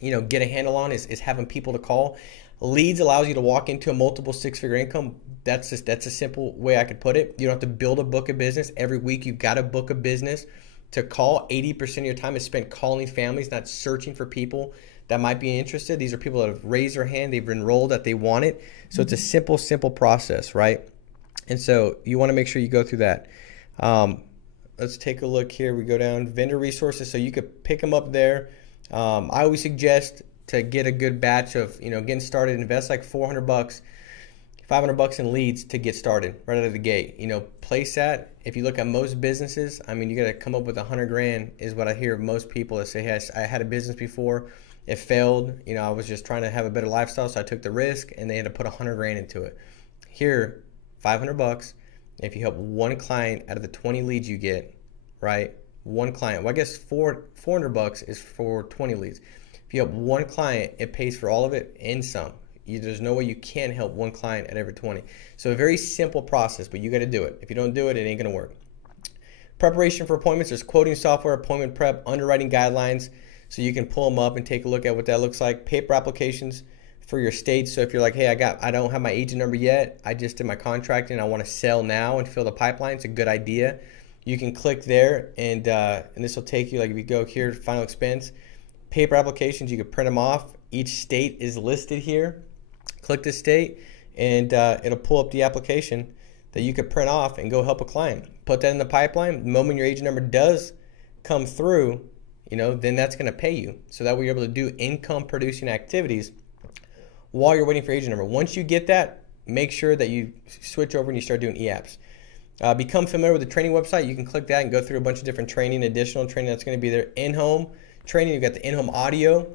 you know, get a handle on is having people to call. Leads allows you to walk into a multiple six-figure income. That's a simple way I could put it. You don't have to build a book of business. Every week you've got to book a business to call. 80% of your time is spent calling families, not searching for people that might be interested. These are people that have raised their hand, they've enrolled, that they want it. So it's a simple process, right? And so you want to make sure you go through that. Let's take a look here. We go down vendor resources, so you could pick them up there. I always suggest to get a good batch of, you know, getting started, invest like $400, $500 in leads to get started right out of the gate. You know, place that. If you look at most businesses, I mean, you got to come up with $100 grand is what I hear of most people that say, hey, I had a business before. It failed. You know, I was just trying to have a better lifestyle, so I took the risk, and they had to put $100 grand into it. Here, $500. If you help one client out of the 20 leads you get, right? One client. Well, I guess $400 is for 20 leads. If you help one client, it pays for all of it and some. There's no way you can help one client at every 20. So a very simple process, but you got to do it. If you don't do it, it ain't going to work. Preparation for appointments. There's quoting software, appointment prep, underwriting guidelines. So you can pull them up and take a look at what that looks like. Paper applications for your state. So if you're like, hey, I don't have my agent number yet. I just did my contracting. I want to sell now and fill the pipeline. It's a good idea. You can click there, and this will take you, like if you go here, final expense, Paper applications, you can print them off. Each state is listed here. Click the state and it'll pull up the application that you could print off and go help a client. Put that in the pipeline. The moment your agent number does come through, then that's going to pay you. So that way you're able to do income producing activities while you're waiting for agent number. Once you get that, make sure that you switch over and you start doing e-apps. Become familiar with the training website. You can click that and go through a bunch of different training, additional training that's going to be there. In-home training, you've got the in-home audio,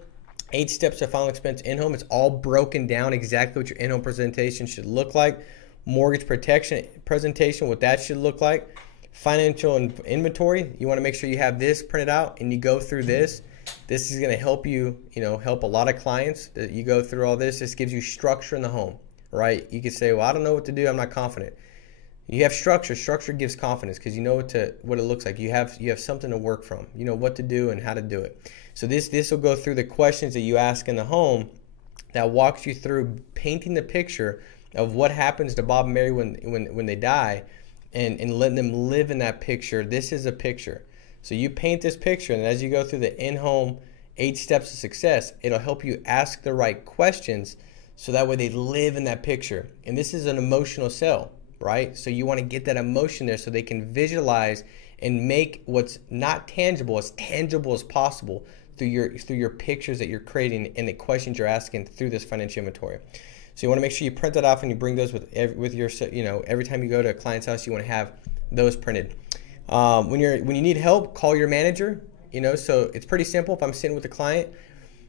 8 steps to final expense in-home. It's all broken down exactly what your in-home presentation should look like. Mortgage protection presentation, what that should look like. Financial inventory, you want to make sure you have this printed out and you go through this. This is going to help you, help a lot of clients that you go through all this. This gives you structure in the home, right? You can say, well, I don't know what to do. I'm not confident. You have structure. Structure gives confidence because you know what it looks like. You have something to work from. You know what to do and how to do it. So this will go through the questions that you ask in the home that walks you through painting the picture of what happens to Bob and Mary when they die and letting them live in that picture. This is a picture. So you paint this picture, and as you go through the in-home 8 steps of success, it'll help you ask the right questions so that way they live in that picture. And this is an emotional sell, right? So you want to get that emotion there so they can visualize and make what's not tangible as tangible as possible through your pictures that you're creating and the questions you're asking through this financial inventory. So you want to make sure you print that off and you bring those with your, every time you go to a client's house, you want to have those printed. When you need help, call your manager. So it's pretty simple. If I'm sitting with a client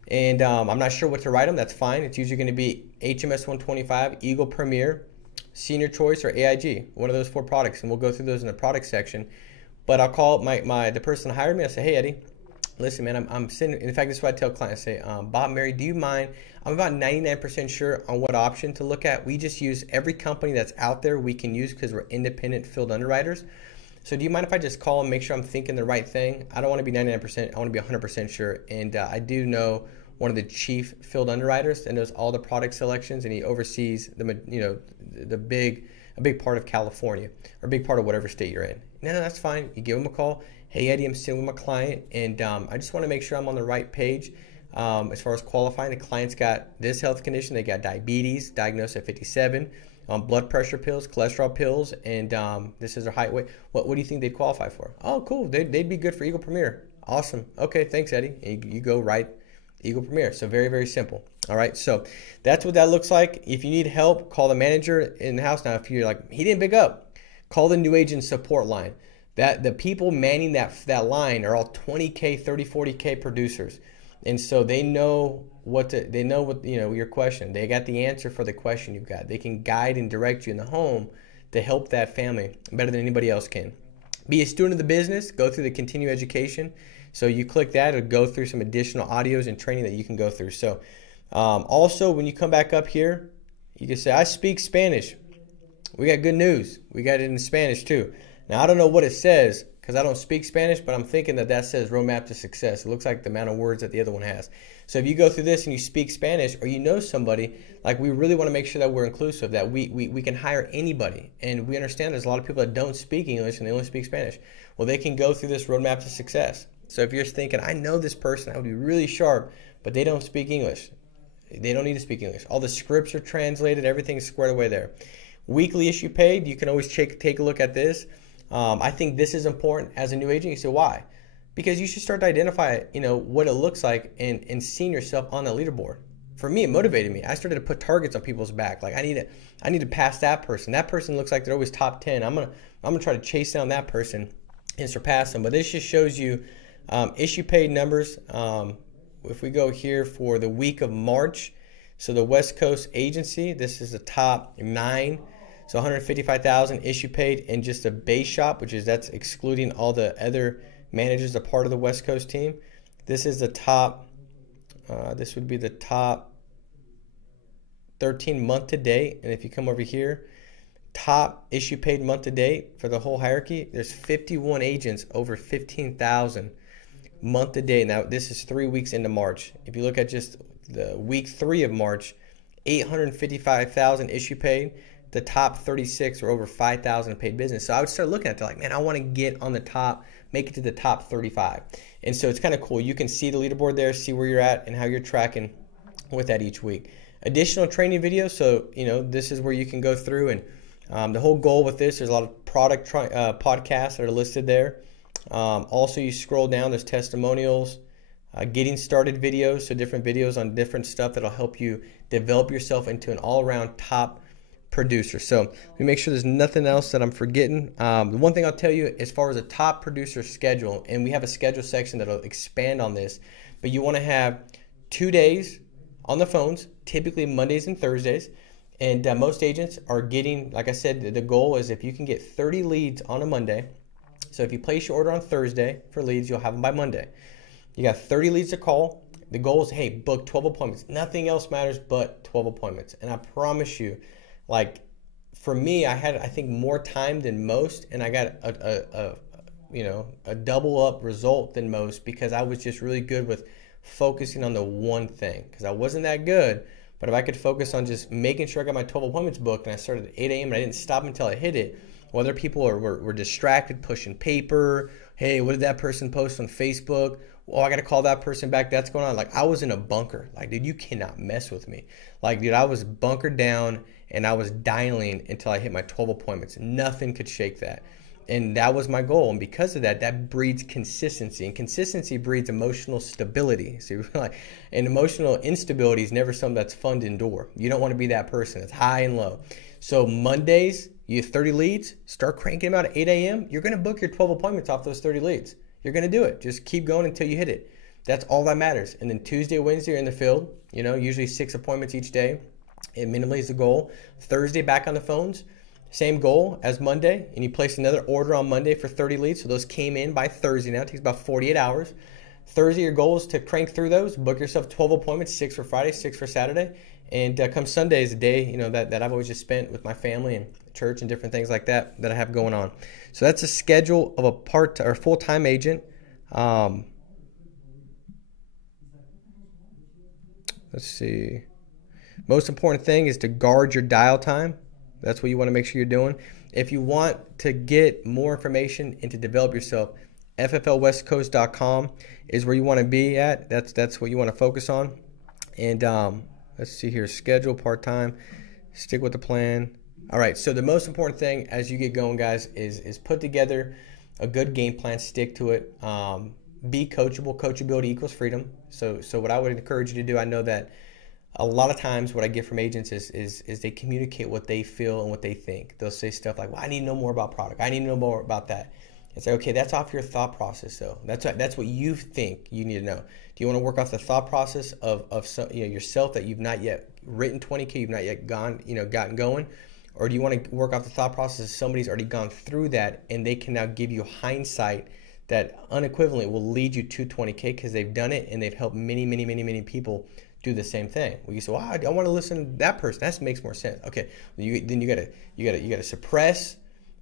and I'm not sure what to write them, that's fine. It's usually going to be HMS 125, Eagle Premier, Senior Choice, or AIG, one of those 4 products, and we'll go through those in the product section. But I'll call the person who hired me. I say, hey, Eddie, listen, man, I'm sitting. In fact, this is what I tell clients. I say, Bob, Mary, do you mind? I'm about 99% sure on what option to look at. We just use every company that's out there we can use because we're independent field underwriters. So do you mind if I just call and make sure I'm thinking the right thing? I don't want to be 99%. I want to be 100% sure. And I do know one of the chief field underwriters and knows all the product selections, and he oversees a big part of California or a big part of whatever state you're in. No, that's fine. You give him a call. Hey, Eddie, I'm sitting with my client, and I just want to make sure I'm on the right page as far as qualifying. The client's got this health condition. They got diabetes, diagnosed at 57, blood pressure pills, cholesterol pills, and this is their height, weight. What do you think they'd qualify for? Oh, cool. They'd be good for Eagle Premier. Awesome. Okay, thanks, Eddie. And you go right Eagle Premier. So very, very simple. All right, so that's what that looks like. If you need help, call the manager in the house. Now, if you're like, he didn't pick up, call the new agent support line. That the people manning that line are all 20K, 30, 40K producers. And so they know your question. They got the answer for the question you've got. They can guide and direct you in the home to help that family better than anybody else can. Be a student of the business, go through the continuing education. So you click that, it'll go through some additional audios and training that you can go through. So also, when you come back up here, you can say, I speak Spanish. We got good news. We got it in Spanish too. Now, I don't know what it says because I don't speak Spanish, but I'm thinking that says roadmap to success. It looks like the amount of words that the other one has. So if you go through this and you speak Spanish, or you know somebody, like, we really want to make sure that we're inclusive, that we can hire anybody. And we understand there's a lot of people that don't speak English and they only speak Spanish. Well, they can go through this roadmap to success. So if you're thinking, I know this person, I would be really sharp, but they don't speak English. They don't need to speak English. All the scripts are translated. Everything's squared away there. Weekly issue paid, you can always take a look at this. I think this is important as a new agent. You say, why? Because you should start to identify, what it looks like and seeing yourself on the leaderboard. For me, it motivated me. I started to put targets on people's back. Like, I need to pass that person. That person looks like they're always top 10. I'm gonna try to chase down that person and surpass them. But this just shows you issue paid numbers. If we go here for the week of March, so the West Coast agency, this is the top 9. So 155,000 issue paid in just a base shop, that's excluding all the other managers a part of the West Coast team. This is the top. This would be the top 13 month to date. And if you come over here, top issue paid month to date for the whole hierarchy, there's 51 agents over 15,000 month to date. Now this is 3 weeks into March. If you look at just the week 3 of March, 855,000 issue paid. The top 36 are over 5,000 paid business. So I would start looking at that like, man, I want to get on the top make it to the top 35. And so it's kind of cool. You can see the leaderboard there, see where you're at and how you're tracking with that each week. Additional training videos. So, this is where you can go through and the whole goal with this, there's a lot of product podcasts that are listed there. Also, you scroll down, there's testimonials, getting started videos, so different videos on different stuff that'll help you develop yourself into an all-around top producer. So let me make sure there's nothing else that I'm forgetting. The one thing I'll tell you as far as a top producer schedule, and we have a schedule section that'll expand on this, but you want to have 2 days on the phones, typically Mondays and Thursdays. And most agents are getting, like I said, the goal is if you can get 30 leads on a Monday. So if you place your order on Thursday for leads, you'll have them by Monday. You got 30 leads to call. The goal is, hey, book 12 appointments. Nothing else matters but 12 appointments. And I promise you, like for me, I had, I think, more time than most, and I got a double up result than most because I was just really good with focusing on the one thing. Because I wasn't that good, but if I could focus on just making sure I got my 12 appointments booked, and I started at 8 a.m. and I didn't stop until I hit it, well, other people were distracted, pushing paper. Hey, what did that person post on Facebook? Well, I got to call that person back. That's going on. Like, I was in a bunker. Like, dude, you cannot mess with me. Like, dude, I was bunkered down, and I was dialing until I hit my 12 appointments. Nothing could shake that. And that was my goal. And because of that, that breeds consistency. And consistency breeds emotional stability. So you're like, and emotional instability is never something that's fun to endure. You don't want to be that person. It's high and low. So Mondays, you have 30 leads, start cranking them out at 8 a.m. You're going to book your 12 appointments off those 30 leads. You're going to do it. Just keep going until you hit it. That's all that matters. And then Tuesday, Wednesday, you're in the field, usually 6 appointments each day. It minimally is the goal. Thursday, back on the phones. Same goal as Monday, and you place another order on Monday for 30 leads. So those came in by Thursday now. It takes about 48 hours. Thursday, your goal is to crank through those, book yourself 12 appointments, 6 for Friday, 6 for Saturday. And come Sunday is a day, that I've always just spent with my family and church and different things like that I have going on. So that's a schedule of a part or full-time agent. Let's see. Most important thing is to guard your dial time. That's what you want to make sure you're doing. If you want to get more information and to develop yourself, FFLWestCoast.com is where you want to be at. That's what you want to focus on. And let's see here, schedule part-time, stick with the plan. All right, so the most important thing as you get going, guys, is put together a good game plan, stick to it. Be coachable. Coachability equals freedom. So what I would encourage you to do, I know that a lot of times what I get from agents is they communicate what they feel and what they think. They'll say stuff like, well, I need to know more about product. I need to know more about that. It's like, okay, that's off your thought process, though. That's what you think you need to know. Do you want to work off the thought process of yourself that you've not yet written 20K, you've not yet gotten going? Or do you want to work off the thought process of somebody's already gone through that and they can now give you hindsight that unequivocally will lead you to 20K because they've done it and they've helped many people do the same thing. Well, you say, wow, I want to listen to that person. That makes more sense. Okay, then you gotta suppress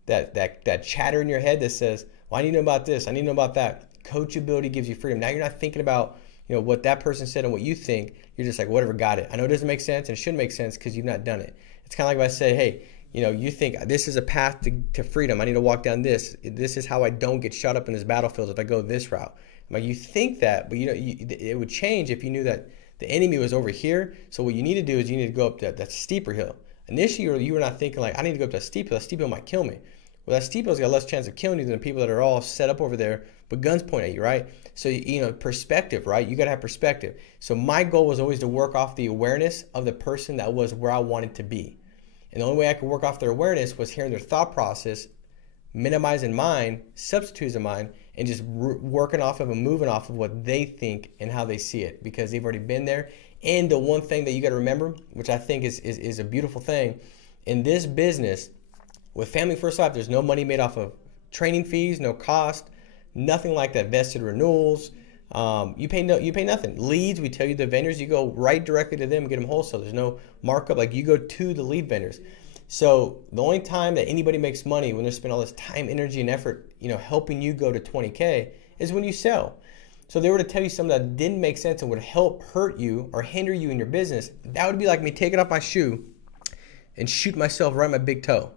that chatter in your head that says, well, I need to know about this, I need to know about that. Coachability gives you freedom. Now you're not thinking about what that person said and what you think. You're just like, whatever, got it. I know it doesn't make sense and it shouldn't make sense because you've not done it. It's kind of like if I say, hey, you think this is a path to freedom. I need to walk down this. This is how I don't get shot up in this battlefield if I go this route. I'm like, you think that, but it would change if you knew that the enemy was over here. So what you need to do is you need to go up that steeper hill. Initially, you were not thinking like, I need to go up that steep hill. That steep hill might kill me. Well, that steep hill's got less chance of killing you than the people that are all set up over there with guns pointed at you, right? So, perspective, right? You got to have perspective. So my goal was always to work off the awareness of the person that was where I wanted to be. And the only way I could work off their awareness was hearing their thought process, minimizing mine, substituting mine, and just working off of and moving off of what they think and how they see it because they've already been there. And the one thing that you got to remember, which I think is a beautiful thing, in this business, with Family First Life, there's no money made off of training fees, no cost, nothing like that, vested renewals. You pay nothing. Leads, we tell you the vendors, you go right directly to them and get them wholesale. There's no markup. Like you go to the lead vendors. So the only time that anybody makes money when they spend all this time, energy, and effort, helping you go to 20K is when you sell. So if they were to tell you something that didn't make sense and would hurt you or hinder you in your business, that would be like me taking off my shoe and shoot myself right in my big toe.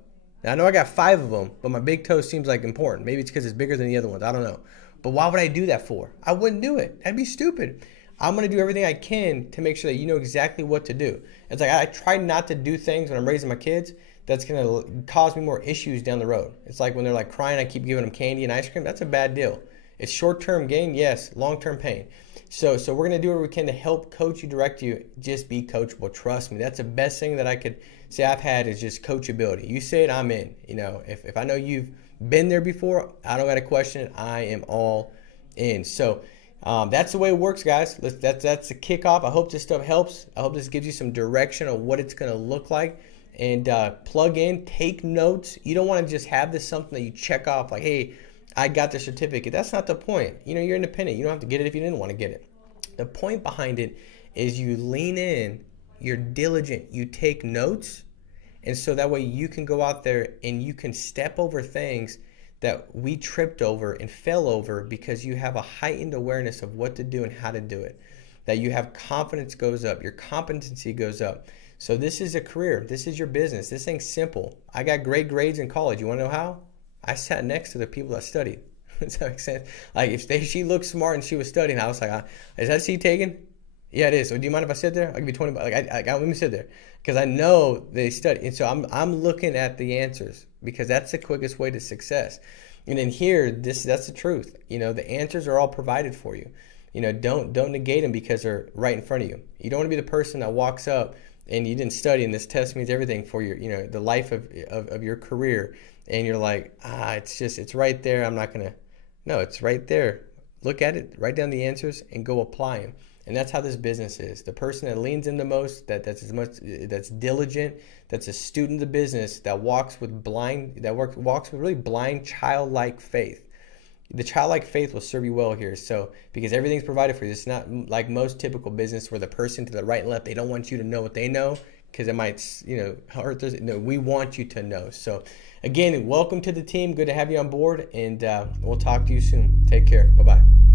Now, I know I got 5 of them, but my big toe seems like important. Maybe it's because it's bigger than the other ones. I don't know. But why would I do that for? I wouldn't do it. That'd be stupid. I'm going to do everything I can to make sure that you know exactly what to do. It's like I try not to do things when I'm raising my kids that's going to cause me more issues down the road. It's like when they're like crying, I keep giving them candy and ice cream. That's a bad deal. It's short-term gain, yes, long-term pain. So we're going to do what we can to help coach you, direct you. Just be coachable. Trust me. That's the best thing that I could say I've had is just coachability. You say it, I'm in. You know, if I know you've been there before, I don't got to question it. I am all in. So that's the way it works, guys. That's the kickoff. I hope this stuff helps. I hope this gives you some direction on what it's going to look like. And plug in, take notes. You don't want to just have this something that you check off like, hey, I got the certificate. That's not the point. You know, you're independent. You don't have to get it if you didn't want to get it. The point behind it is you lean in, you're diligent, you take notes, and so that way you can go out there and you can step over things that we tripped over and fell over because you have a heightened awareness of what to do and how to do it. That you have confidence goes up, your competency goes up. So this is a career. This is your business. This ain't simple. I got great grades in college. You want to know how? I sat next to the people that studied. Does that make sense? Like she looked smart and she was studying, I was like, is that seat taken? Yeah, it is. So do you mind if I sit there? I'll give you 20 bucks. Let me sit there. Because I know they study. And so I'm looking at the answers because that's the quickest way to success. And then here, that's the truth. You know, the answers are all provided for you. You know, don't negate them because they're right in front of you. You don't want to be the person that walks up and you didn't study and this test means everything for your, you know, the life of your career. And you're like, it's right there. I'm not going to. No, it's right there. Look at it, write down the answers, and go apply them. And that's how this business is. The person that leans in the most, that's diligent, that's a student of the business, that walks with really blind childlike faith. The childlike faith will serve you well here. So because everything's provided for you, it's not like most typical business where the person to the right and left, they don't want you to know what they know because it might, you know, hurt. No, we want you to know. So again, welcome to the team. Good to have you on board, and we'll talk to you soon. Take care. Bye-bye.